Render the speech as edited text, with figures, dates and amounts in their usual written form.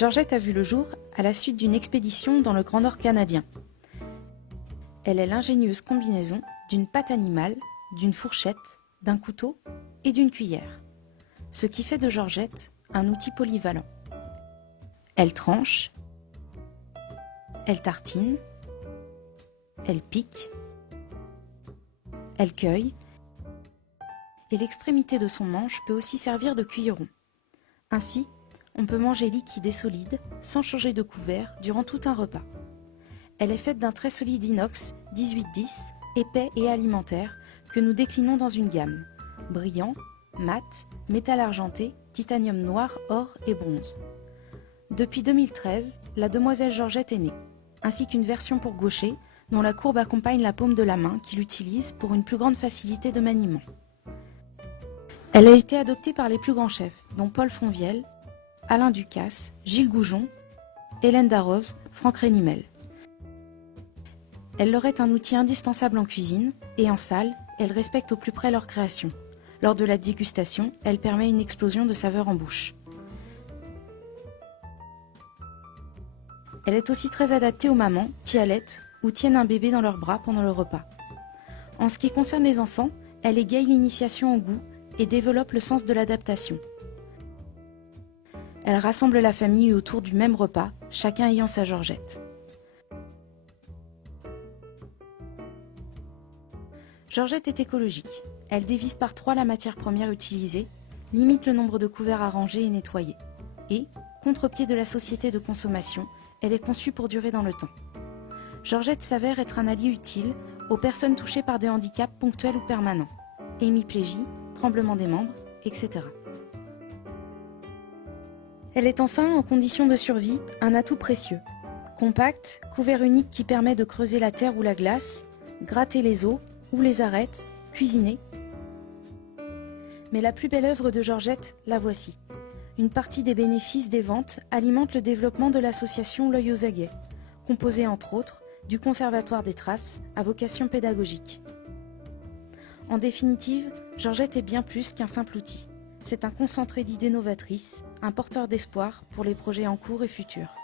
Georgette a vu le jour à la suite d'une expédition dans le Grand Nord canadien. Elle est l'ingénieuse combinaison d'une patte animale, d'une fourchette, d'un couteau et d'une cuillère. Ce qui fait de Georgette un outil polyvalent. Elle tranche, elle tartine, elle pique, elle cueille, et l'extrémité de son manche peut aussi servir de cuilleron. Ainsi, on peut manger liquide et solide sans changer de couvert durant tout un repas. Elle est faite d'un très solide inox 1810, épais et alimentaire, que nous déclinons dans une gamme: brillant, mat, métal argenté, titanium noir, or et bronze. Depuis 2013, la demoiselle Georgette est née, ainsi qu'une version pour gaucher, dont la courbe accompagne la paume de la main qu'il utilise pour une plus grande facilité de maniement. Elle a été adoptée par les plus grands chefs, dont Paul Fonvielle, Alain Ducasse, Gilles Goujon, Hélène Darroze, Franck Rénimel. Elle leur est un outil indispensable en cuisine, et en salle, elle respecte au plus près leur création. Lors de la dégustation, elle permet une explosion de saveurs en bouche. Elle est aussi très adaptée aux mamans qui allaitent ou tiennent un bébé dans leurs bras pendant le repas. En ce qui concerne les enfants, elle égaye l'initiation au goût et développe le sens de l'adaptation. Elle rassemble la famille autour du même repas, chacun ayant sa Georgette. Georgette est écologique. Elle divise par 3 la matière première utilisée, limite le nombre de couverts à ranger et nettoyer. Et, contre-pied de la société de consommation, elle est conçue pour durer dans le temps. Georgette s'avère être un allié utile aux personnes touchées par des handicaps ponctuels ou permanents, hémiplégie, tremblement des membres, etc. Elle est enfin, en condition de survie, un atout précieux. Compacte, couvert unique qui permet de creuser la terre ou la glace, gratter les os ou les arêtes, cuisiner. Mais la plus belle œuvre de Georgette, la voici. Une partie des bénéfices des ventes alimente le développement de l'association L'Œil aux Aguets, composée entre autres du Conservatoire des Traces à vocation pédagogique. En définitive, Georgette est bien plus qu'un simple outil. C'est un concentré d'idées novatrices, un porteur d'espoir pour les projets en cours et futurs.